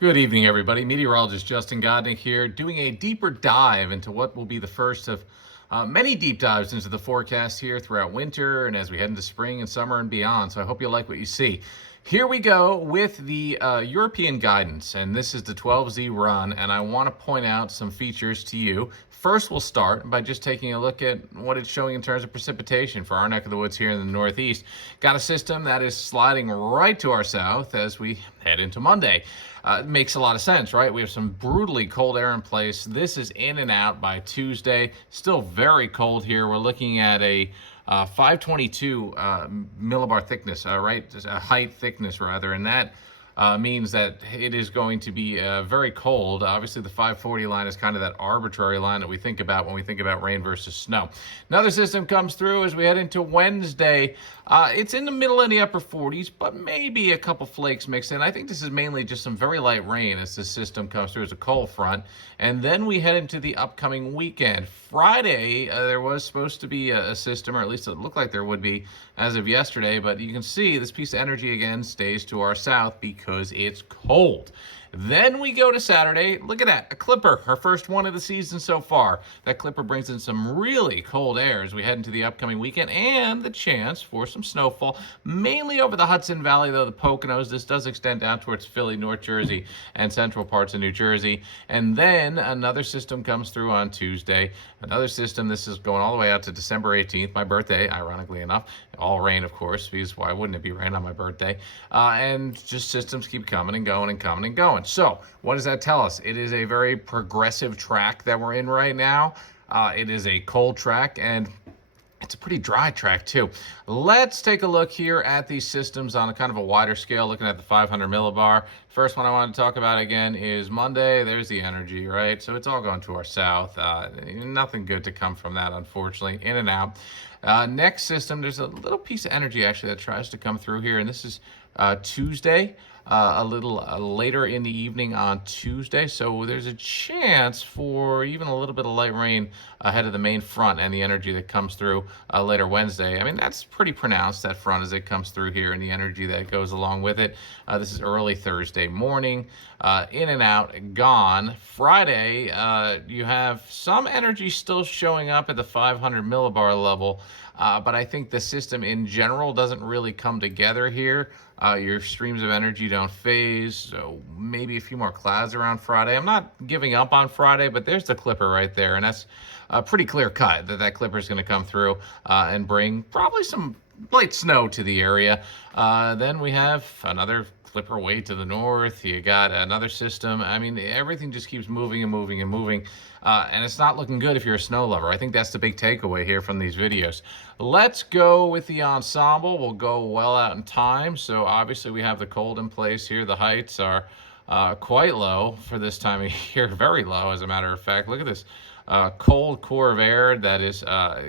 Good evening, everybody. Meteorologist Justin Godnick here, doing a deeper dive into what will be the first of many deep dives into the forecast here throughout winter and as we head into spring and summer and beyond. So I hope you like what you see. Here we go with the European guidance, and this is the 12Z run, and I want to point out some features to you. First, we'll start by just taking a look at what it's showing in terms of precipitation for our neck of the woods here in the Northeast. Got a system that is sliding right to our south as we head into Monday. It makes a lot of sense, right? We have some brutally cold air in place. This is in and out by Tuesday. Still very cold here. We're looking at a 522 millibar thickness, right? A height thickness, rather, and that means that it is going to be very cold. Obviously, the 540 line is kind of that arbitrary line that we think about when we think about rain versus snow. Another system comes through as we head into Wednesday. It's in the middle and the upper 40s, but maybe a couple flakes mixed in. I think this is mainly just some very light rain as this system comes through as a cold front. And then we head into the upcoming weekend. Friday, there was supposed to be a system, or at least it looked like there would be as of yesterday, but you can see this piece of energy again stays to our south because it's cold. Then we go to Saturday. Look at that, a clipper, our first one of the season so far. That clipper brings in some really cold air as we head into the upcoming weekend and the chance for some snowfall, mainly over the Hudson Valley, though the Poconos. This does extend down towards Philly, North Jersey, and central parts of New Jersey. And then another system comes through on Tuesday. Another system, this is going all the way out to December 18th, my birthday, ironically enough. All rain, of course, because why wouldn't it be rain on my birthday? And just systems keep coming and going and coming and going. So what does that tell us? It is a very progressive track that we're in right now. It is a cold track, and it's a pretty dry track too. Let's take a look here at these systems on a kind of a wider scale, looking at the 500 millibar. First one I want to talk about again is Monday. There's the energy, right? So it's all going to our south. Nothing good to come from that, unfortunately, in and out. Next system, there's a little piece of energy actually that tries to come through here, and this is Tuesday. A little later in the evening on Tuesday. So there's a chance for even a little bit of light rain ahead of the main front and the energy that comes through later Wednesday. I mean, that's pretty pronounced, that front, as it comes through here and the energy that goes along with it. This is early Thursday morning. In and out, gone. Friday, you have some energy still showing up at the 500 millibar level. But I think the system in general doesn't really come together here. Your streams of energy don't phase, so maybe a few more clouds around Friday. I'm not giving up on Friday, but there's the clipper right there, and that's pretty clear cut that clipper is going to come through and bring probably some light snow to the area. Then we have another clipper way to the north. You got another system. I mean, everything just keeps moving and moving and moving. And it's not looking good if you're a snow lover. I think that's the big takeaway here from these videos. Let's go with the ensemble. We'll go well out in time. So obviously we have the cold in place here. The heights are quite low for this time of year. Very low, as a matter of fact. Look at this cold core of air that is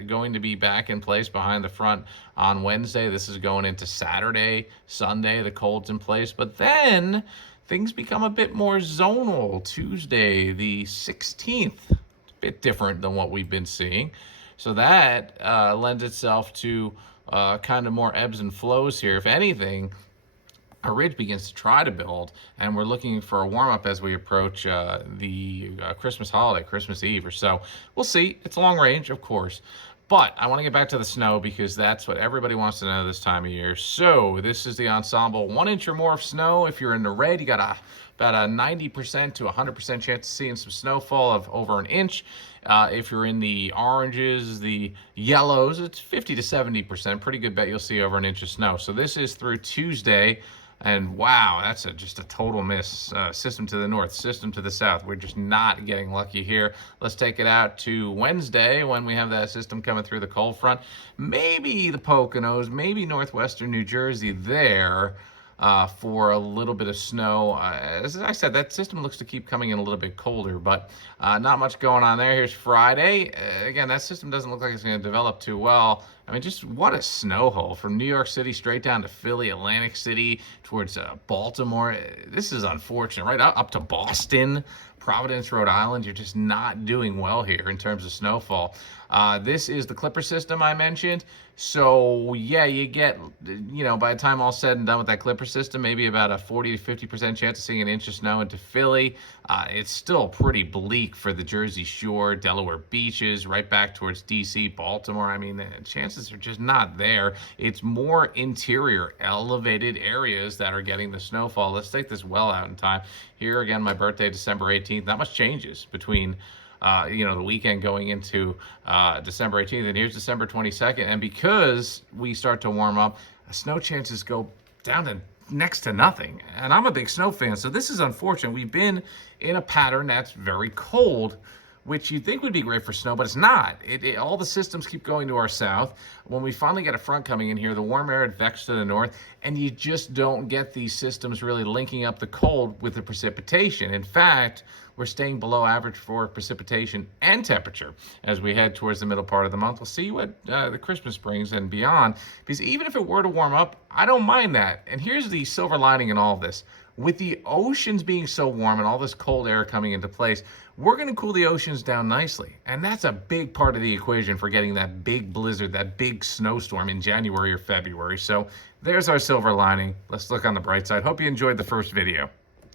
going to be back in place behind the front on Wednesday. This is going into Saturday, Sunday. The cold's in place. But then things become a bit more zonal. Tuesday, the 16th, it's a bit different than what we've been seeing. So that lends itself to kind of more ebbs and flows here. If anything, a ridge begins to try to build, and we're looking for a warm-up as we approach the Christmas holiday, Christmas Eve or so. We'll see. It's long range, of course. But I want to get back to the snow because that's what everybody wants to know this time of year. So this is the ensemble. 1 inch or more of snow. If you're in the red, you got about a 90% to 100% chance of seeing some snowfall of over an inch. If you're in the oranges, the yellows, it's 50 to 70%. Pretty good bet you'll see over an inch of snow. So this is through Tuesday. And wow, that's just a total miss. System to the north, system to the south. We're just not getting lucky here. Let's take it out to Wednesday when we have that system coming through the cold front. Maybe the Poconos, maybe northwestern New Jersey there for a little bit of snow. As I said, that system looks to keep coming in a little bit colder, but not much going on there. Here's Friday. Again, that system doesn't look like it's going to develop too well. I mean, just what a snow hole from New York City straight down to Philly, Atlantic City, towards Baltimore. This is unfortunate, right? Up to Boston. Providence, Rhode Island, you're just not doing well here in terms of snowfall. This is the Clipper system I mentioned. So yeah, you get, by the time all said and done with that Clipper system, maybe about a 40 to 50% chance of seeing an inch of snow into Philly. It's still pretty bleak for the Jersey Shore, Delaware beaches, right back towards DC, Baltimore. I mean, the chances are just not there. It's more interior, elevated areas that are getting the snowfall. Let's take this well out in time. Here again, my birthday, December 18th. Not much changes between the weekend going into December 18th, and here's December 22nd. And because we start to warm up, snow chances go down to next to nothing. And I'm a big snow fan, so this is unfortunate. We've been in a pattern that's very cold, which you'd think would be great for snow, but it's not. All the systems keep going to our south. When we finally get a front coming in here, the warm air advects to the north, and you just don't get these systems really linking up the cold with the precipitation. In fact, we're staying below average for precipitation and temperature as we head towards the middle part of the month. We'll see what the Christmas brings and beyond, because even if it were to warm up, I don't mind that. And here's the silver lining in all of this. With the oceans being so warm and all this cold air coming into place, we're going to cool the oceans down nicely. And that's a big part of the equation for getting that big blizzard, that big snowstorm in January or February. So there's our silver lining. Let's look on the bright side. Hope you enjoyed the first video.